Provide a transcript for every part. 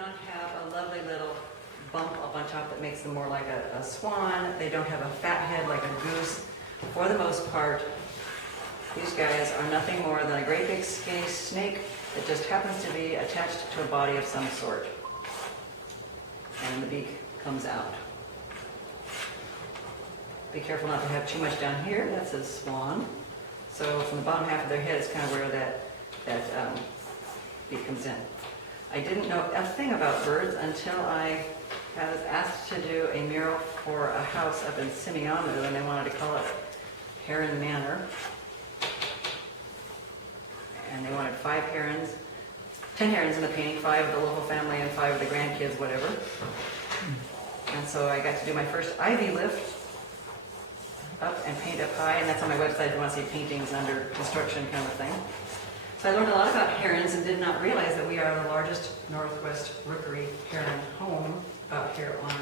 not have a lovely little bump up on top that makes them more like a swan. They don't have a fat head like a goose. For the most part, these guys are nothing more than a great big skinny snake that just happens to be attached to a body of some sort. And the beak comes out. Be careful not to have too much down here. That's a swan. So from the bottom half of their head is kind of where that beak comes in. I didn't know a thing about birds until I was asked to do a mural for a house up in Simeonu, and they wanted to call it Heron Manor. And they wanted 5 herons, 10 herons in the painting, 5 of the local family and 5 of the grandkids, whatever. And so I got to do my first ivy lift up and paint up high, and that's on my website if you want to see paintings under construction kind of thing. So I learned a lot about herons and did not realize that we are the largest northwest rookery heron home out here on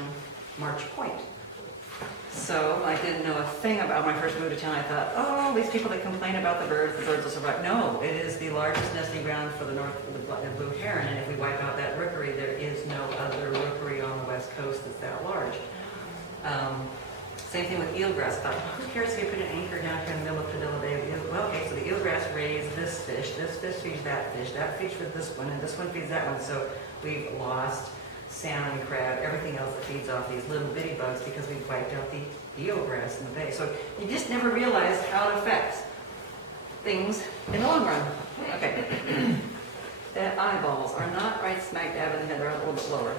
March Point. So I didn't know a thing about when I first moved to town. I thought, oh, these people that complain about the birds will survive. No, it is the largest nesting ground for the blue heron, and if we wipe out that rookery, there is no other rookery on the west coast that's that large. Same thing with eelgrass. I thought, who cares if you put an anchor down here in the middle of Padilla Bay? Well, okay, so the eelgrass raise this fish feeds that fish feeds this one, and this one feeds that one. So we've lost salmon, crab, everything else that feeds off these little bitty bugs because we've wiped out the eelgrass in the bay. So you just never realize how it affects things in the long run. Okay. The eyeballs are not right smack dab in the head, they're a little bit lower.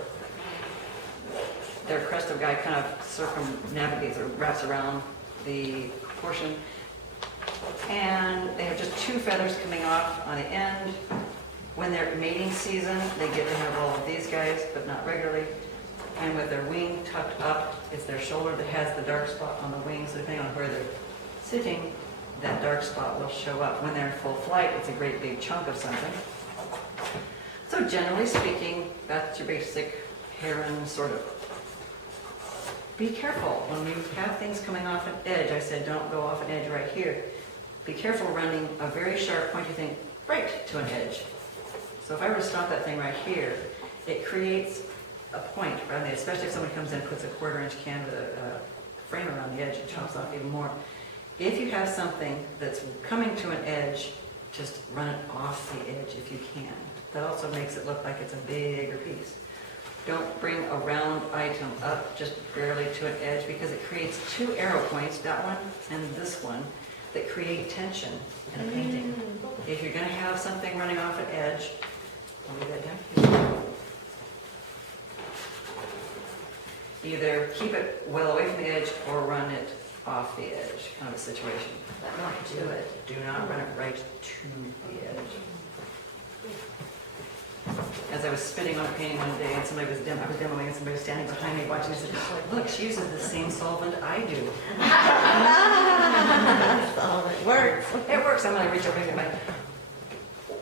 Their crest of guy kind of circumnavigates or wraps around the portion. And they have just 2 feathers coming off on the end. When they're mating season, they get to have all of these guys, but not regularly. And with their wing tucked up, it's their shoulder that has the dark spot on the wing, so depending on where they're sitting, that dark spot will show up. When they're in full flight, it's a great big chunk of something. So generally speaking, that's your basic heron sort of. Be careful when you have things coming off an edge. I said don't go off an edge right here. Be careful running a very sharp pointy thing right to an edge. So if I were to stop that thing right here, it creates a point around the edge, especially if someone comes in and puts a 1/4-inch canvas frame around the edge and chops off even more. If you have something that's coming to an edge, just run it off the edge if you can. That also makes it look like it's a bigger piece. Don't bring a round item up just barely to an edge because it creates 2 arrow points, that one and this one, that create tension in a painting. If you're going to have something running off an edge, I'll leave that down here. Either keep it well away from the edge or run it off the edge, kind of a situation. Don't do it. Do not run it right to the edge. As I was spitting on a painting one day and I was demoing and somebody was standing behind me watching, I said, look, she uses the same solvent I do. It works. It works. I'm going to reach over and get my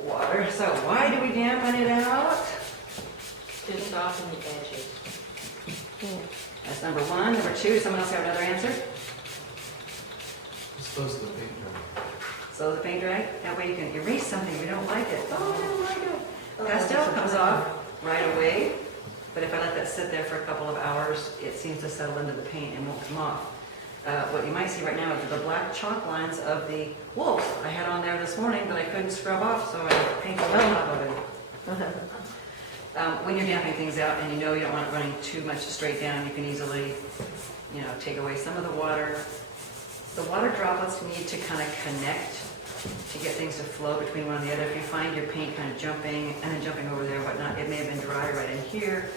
water. So why do we dampen it out? To soften the edges. That's number 1. Number 2, does someone else have another answer? Supposed to paint dry. So the paint dry? That way you can erase something if you don't like it. Oh, I don't like it. Pastel comes off right away, but if I let that sit there for a couple of hours, it seems to settle into the paint and won't come off. What you might see right now is the black chalk lines of the wolf I had on there this morning that I couldn't scrub off, so I painted the well top of it. When you're damping things out and you know you don't want it running too much straight down, you can easily, take away some of the water. The water droplets need to kind of connect to get things to flow between one and the other. If you find your paint kind of jumping and then jumping over there, whatnot, it may have been dry right in here.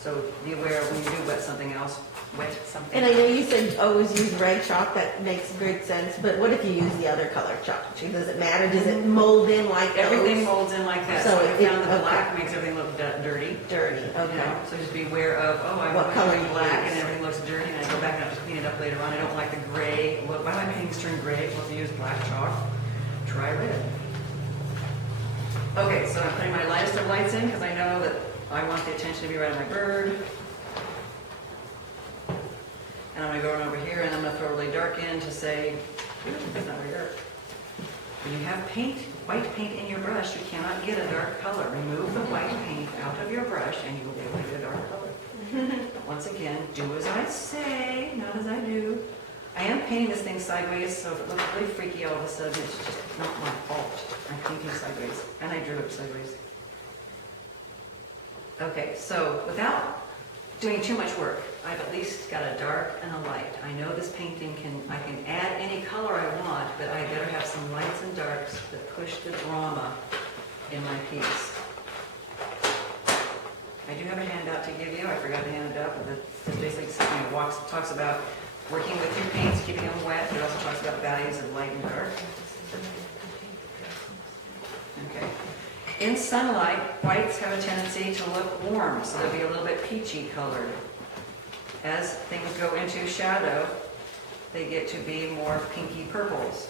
So be aware when you do wet something. And I know you said always use red chalk. That makes great sense. But what if you use the other color chalk? Does it matter? Does it mold in like Everything those? molds in like that. So So I found it- that the okay. black makes everything look dirty. Dirty. Okay. So just be aware of, I What want color to you black use. and everything looks dirty, and I go back and I just clean it up later on. I don't like the gray. Why do my paintings turn gray? Well, if you use black chalk, try red. Okay, so I'm putting my lightest of lights in because I know that I want the attention to be right on my bird. And I'm going to go over here and I'm going to throw really dark in to say, it's not very dark. When you have paint, white paint in your brush, you cannot get a dark color. Remove the white paint out of your brush brush and you will be able to get a dark color. Once again, do as I say, not as I do. I am painting this thing sideways, so if it looks really freaky all of a sudden, it's just not my fault. I'm painting sideways, and I drew it sideways. Okay, so without doing too much work, I've at least got a dark and a light. I know this painting I can add any color I want, but I better have some lights and darks that push the drama in my piece. I do have a handout to give you. I forgot to hand it out, but it basically talks about working with your paints, keeping them wet. It also talks about values of light and dark. Okay. In sunlight, whites have a tendency to look warm, so they'll be a little bit peachy colored. As things go into shadow, they get to be more pinky purples.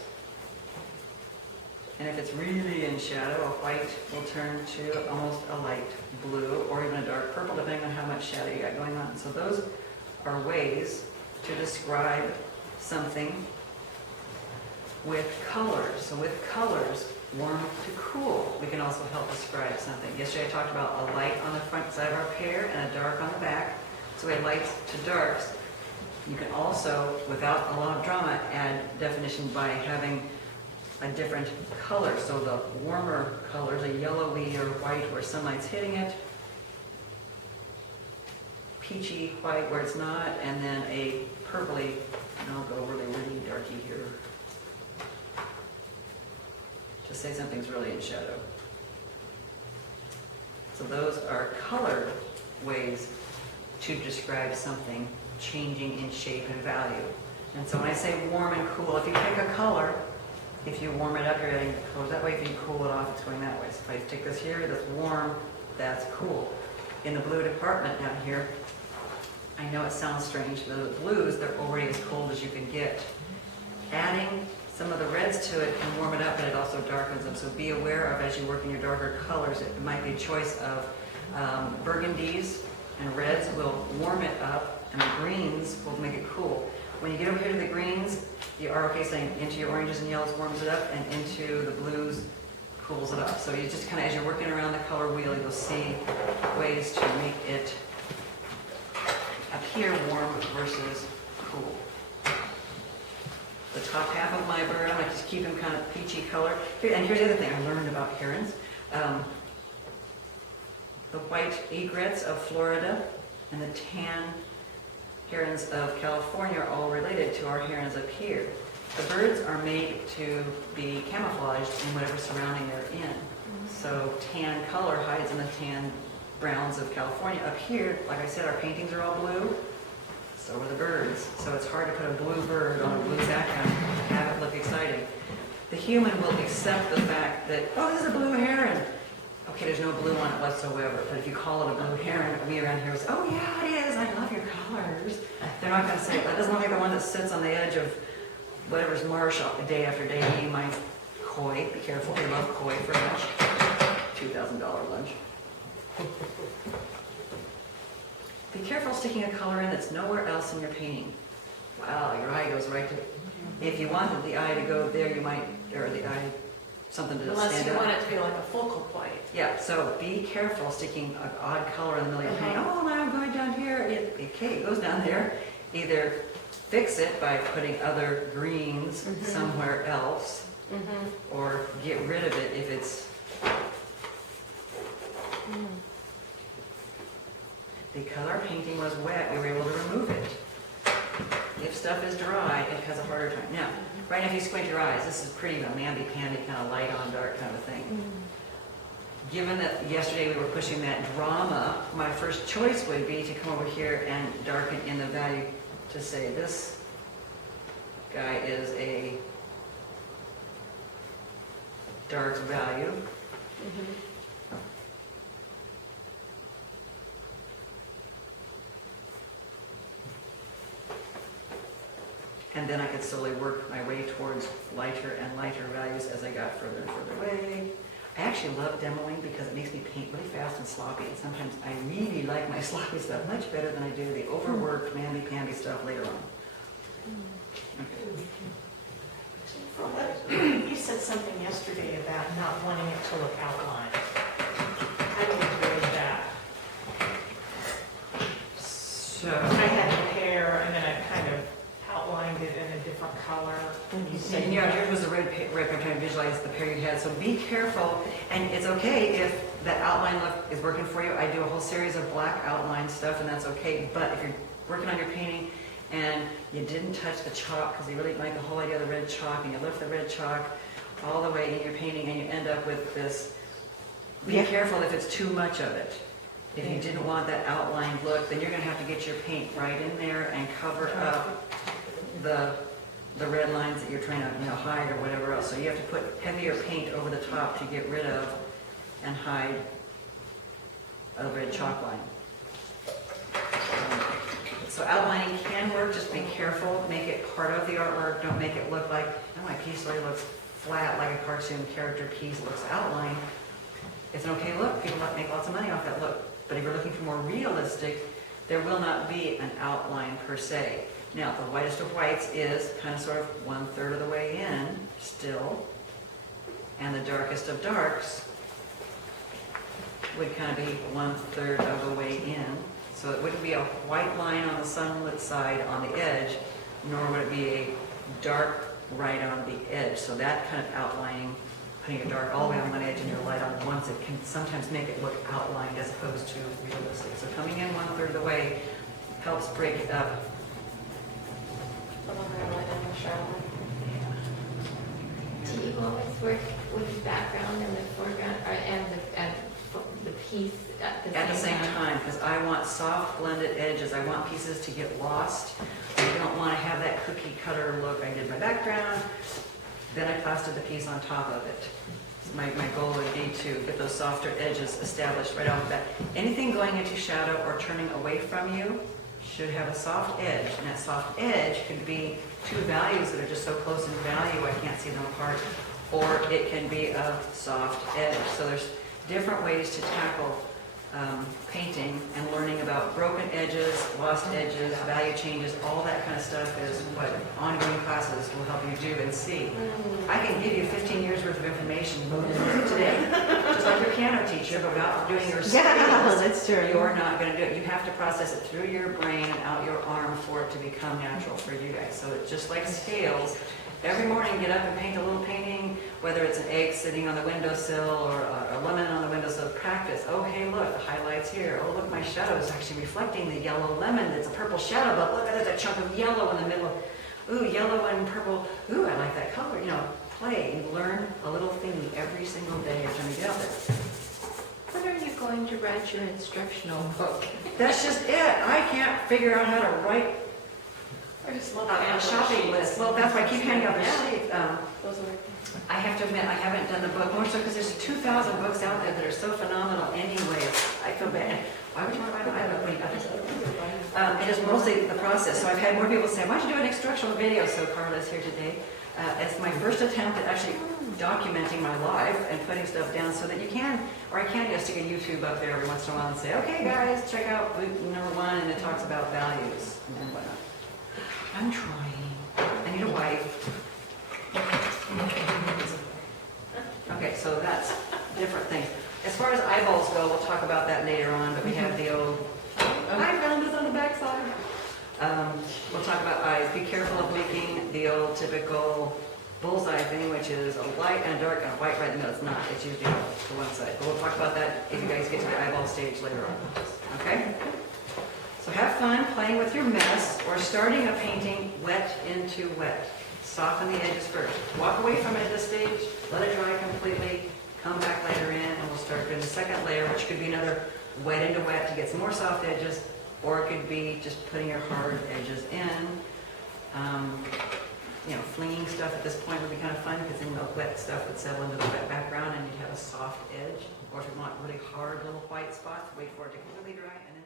And if it's really in shadow, a white will turn to almost a light blue or even a dark purple, depending on how much shadow you got going on. So those are ways to describe something with colors. So with colors, warm to cool, we can also help describe something. Yesterday I talked about a light on the front side of our pear and a dark on the back. So we had lights to darks. You can also, without a lot of drama, add definition by having a different color. So the warmer colors, a yellowy or white where sunlight's hitting it, peachy white where it's not, and then a purpley, and I'll go really darky here to say something's really in shadow. So those are colored ways to describe something changing in shape and value. And so when I say warm and cool, if you pick a color, if you warm it up, you're adding colors that way. If you cool it off, it's going that way. So if I take this here, that's warm, that's cool. In the blue department down here, I know it sounds strange, but the blues, they're already as cold as you can get. Adding some of the reds to it can warm it up, and it also darkens them. So be aware of, as you work in your darker colors, it might be a choice of burgundies and reds will warm it up, and the greens will make it cool. When you get over here to the greens, you are okay saying into your oranges and yellows warms it up, and into the blues cools it off. So you just kind of, as you're working around the color wheel, you'll see ways to make it appear warm versus cool. The top half of my bird, I like to keep him kind of peachy color. And here's the other thing I learned about herons. The white egrets of Florida and the tan herons of California are all related to our herons up here. The birds are made to be camouflaged in whatever surrounding they're in. So tan color hides in the tan browns of California. Up here, like I said, our paintings are all blue. So are the birds. So it's hard to put a blue bird on a blue background and have it look exciting. The human will accept the fact that, oh, this is a blue heron. Okay, there's no blue on it whatsoever, but if you call it a blue heron, we around here will say, oh yeah, it is, I love your colors. They're not going to say, that doesn't look like the one that sits on the edge of whatever's marsh day after day eating my koi. Be careful, they love koi for lunch. $2,000 lunch. Be careful sticking a color in that's nowhere else in your painting. Wow, your eye goes right to it. If you wanted the eye to go there, you might, or the eye, something to stand out. Unless you want it to be like a focal point. Yeah, so be careful sticking an odd color in the middle of your painting. Oh, now I'm going down here. Okay, it goes down there. Either fix it by putting other greens somewhere else, or get rid of it if it's... Because our painting was wet, we were able to remove it. If stuff is dry, it has a harder time. Now, right now if you squint your eyes, this is pretty namby-pamby, kind of light on dark kind of thing. Given that yesterday we were pushing that drama, my first choice would be to come over here and darken in the value to say this guy is a dark value. And then I could slowly work my way towards lighter and lighter values as I got further and further away. I actually love demoing because it makes me paint really fast and sloppy. And sometimes I really like my sloppy stuff much better than I do the overworked, mamby-pamby stuff later on. Okay. You said something yesterday about not wanting it to look outlined. How do you agree with that? visualize the pair you had. So be careful, and it's okay if that outline look is working for you. I do a whole series of black outline stuff, and that's okay. But if you're working on your painting and you didn't touch the chalk, because you really like the whole idea of the red chalk, and you lift the red chalk all the way in your painting, and you end up with this, be careful if it's too much of it. If you didn't want that outline look, then you're going to have to get your paint right in there and cover up the red lines that you're trying to hide or whatever else. So you have to put heavier paint over the top to get rid of and hide a red chalk line. So outlining can work, just be careful, make it part of the artwork, don't make it look like, oh, my piece really looks flat like a cartoon character piece looks outlined. It's an okay look, people make lots of money off that look, but if you're looking for more realistic, there will not be an outline per se. Now, the whitest of whites is kind of sort of 1/3 of the way in still, and the darkest of darks would kind of be 1/3 of the way in. So it wouldn't be a white line on the sunlit side on the edge, nor would it be a dark right on the edge. So that kind of outlining, putting your dark all the way on one edge and your light on once, it can sometimes make it look outlined as opposed to realistic. So coming in 1/3 of the way helps break it up. The one I light in the shower. Do you always work with the background and the foreground, and the piece at the Same time, because I want soft blended edges. I want pieces to get lost. I don't want to have that cookie cutter look. I did my background, then I plastered the piece on top of it. So my goal would be to get those softer edges established right off the bat. Anything going into shadow or turning away from you should have a soft edge, and that soft edge could be two values that are just so close in value I can't see them apart, or it can be a soft edge. So there's different ways to tackle painting and learning about broken edges, lost edges, value changes, all that kind of stuff is what ongoing classes will help you do and see. I can give you 15 years worth of information today, just like your piano teacher, but without doing your skills, that's true. you're not going to do it. You have to process it through your brain and out your arm for it to become natural for you guys. So it's just like scales. Every morning, get up and paint a little painting, whether it's an egg sitting on the windowsill or a lemon on the windowsill. Practice. Oh, hey, look, the highlight's here. Oh, look, my shadow is actually reflecting the yellow lemon. It's a purple shadow, but look, there's a chunk of yellow in the middle. Ooh, yellow and purple. Ooh, I like that color. Play and learn a little thing every single day you're trying to get out there. When are you going to write your instructional book? That's just it. I can't figure out how to write I just love a shopping list. Well, that's why I keep handing out the sheets. Those are. I have to admit, I haven't done the book, more so because there's 2,000 books out there that are so phenomenal anyway. I feel bad. Why would you want to write a book when you got this? It is mostly the process. So I've had more people say, why don't you do an instructional video? So Carla's here today. It's my first attempt at actually documenting my life and putting stuff down so that you can, or I can just stick a YouTube up there every once in a while and say, okay guys, check out book number 1, and it talks about values and whatnot. I'm trying. I need a wife. Okay, so that's different things. As far as eyeballs go, we'll talk about that later on, but we have the old, I found this on the backside. We'll talk about eyes. Be careful of making the old typical bullseye thing, which is a light and a dark and a white right in the middle. It's not. It's usually to one side. But we'll talk about that if you guys get to the eyeball stage later on. Okay? So have fun playing with your mess or starting a painting wet into wet. Soften the edges first. Walk away from it at this stage, let it dry completely, come back later in, and we'll start doing the second layer, which could be another wet into wet to get some more soft edges, or it could be just putting your hard edges in. Flinging stuff at this point would be kind of fun because then the wet stuff would settle into the wet background and you'd have a soft edge. Or if you want really hard little white spots, wait for it to completely dry and then